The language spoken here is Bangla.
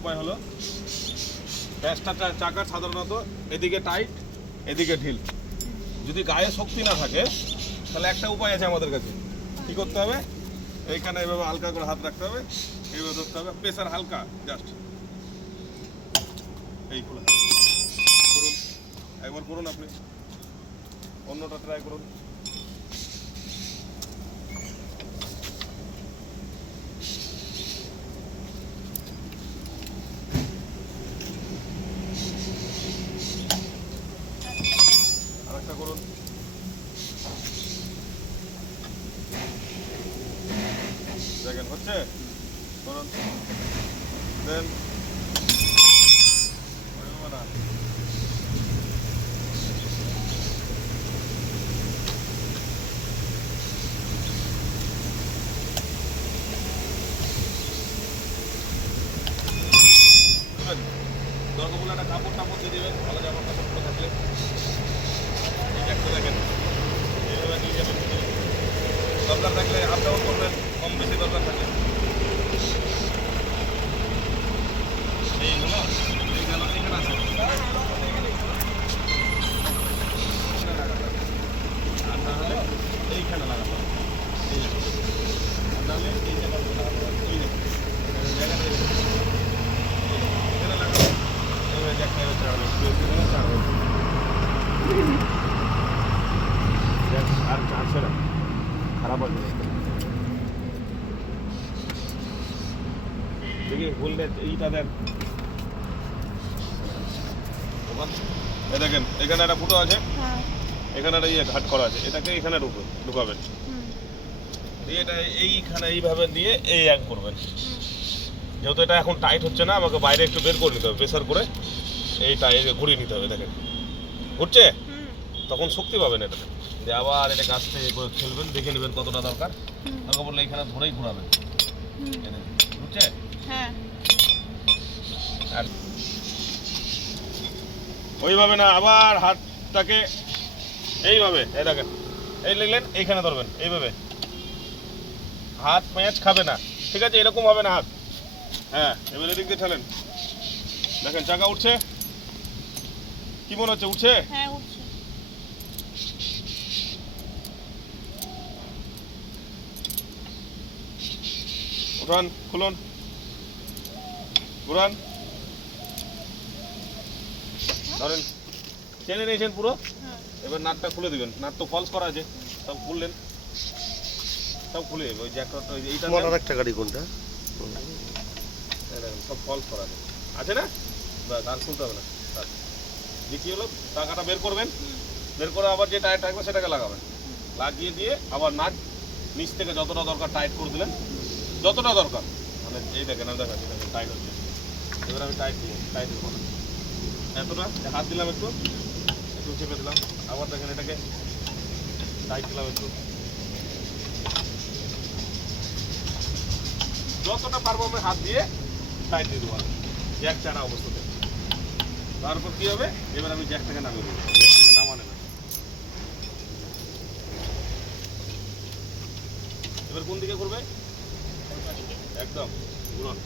উপায় হলো প্যাঁচটা চাকা সাধারণত এদিকে টাইট এদিকে ঢিল। যদি গায়ে শক্তি না থাকে তাহলে একটা উপায় আছে আমাদের কাছে। কী করতে হবে? এইখানে এভাবে হালকা করে হাত রাখতে হবে, এইভাবে ধরতে হবে, প্রেসার হালকা জাস্ট এই করুন, একবার করুন, আপনি অন্যটা ট্রাই করুন। আরেকটা করুন। দেখেন হচ্ছে, করুন, দেন দরকার বলে একটা কাপড় টাপড় দিয়ে দেবেন, ভালো জামা কাপড় থাকলে। এই একটা দেখেন এইভাবে নিয়ে যাবেন, দরকার থাকলে আপ ডাউন করবেন, কম বেশি দরকার থাকলে। এইগুলো এই গেল, এখানে আছে আর না হলে এইখানে লাগাতে হবে, এই আর না হলে এই জায়গাটা লাগাতে হবে, এই জায়গাটা এখানে লাগাবো। এইভাবে একটা চাড়বে আর চাড়ছে না, খারাপ হবে। দেখি বললে এইটা দেন, দেখেন এখানে একটা ফুটো আছে, এখানে একটা ইয়ে ঘাট করা আছে, এটাকে এখানে ঢুকাবেন। এটা এইখানে এইভাবে দিয়ে এই এক করবেন। যেহেতু এটা এখন টাইট হচ্ছে না, আমাকে বাইরে একটু বের করে নিতে হবে, প্রেসার করে এইটা ঘুরিয়ে নিতে হবে। দেখেন ঘুরছে, তখন শক্তি পাবেন এটাতে। দিয়ে আবার এটাকে আস্তে করে খেলবেন, দেখে নেবেন কতটা দরকার। আমাকে বললে এখানে ধরেই ঘুরাবেন, বুঝছে? আর ওইভাবে না, আবার হাতটাকে এইভাবে, এই দেখেন এই লিখলেন, এইখানে ধরবেন এইভাবে, হাত প্যাঁচ খাবে না, ঠিক আছে? এরকম হবে না হাত। হ্যাঁ, এবার এদিক দিয়ে ঠেলেন, দেখেন চাকা উঠছে, কি মনে হচ্ছে? উঠছে? হ্যাঁ উঠছে। উঠান, খুলুন, ঘুরান, ধরেন, টেনে নিয়েছেন পুরো। এবার নাটটা খুলে দিবেন, নাট তো ফলস করা আছে, সব খুললেন, সব খুলে ওই জ্যাকটা এইটা একটা গাড়ি কোনটা সব ফলস করা আছে না, বাস আর খুলতে হবে না। কি হলো, টাকাটা বের করবেন, বের করে আবার যে টায়ার থাকবে সেটাকে লাগাবেন, লাগিয়ে দিয়ে আবার নাট নিচ থেকে যতটা দরকার টাইট করে দিলেন, যতটা দরকার। মানে এই দেখেন, আমি দেখাচ্ছি, দেখেন টাইট হচ্ছে। এবার আমি টাইট দেবো না, এতটা হাত দিলাম, একটু একটু চেপে দিলাম, আবার দেখেন এটাকে টাইট দিলাম একটু, যতটা পারবো আমি হাত দিয়ে টাইট দিয়ে দেবো জ্যাক চারা অবস্থাতে। তারপর কি হবে, এবার আমি জ্যাকটাকে নামিয়ে দেবো, জ্যাকটাকে নামা নেবেন। এবার কোন দিকে করবে? একদম ঘুরন।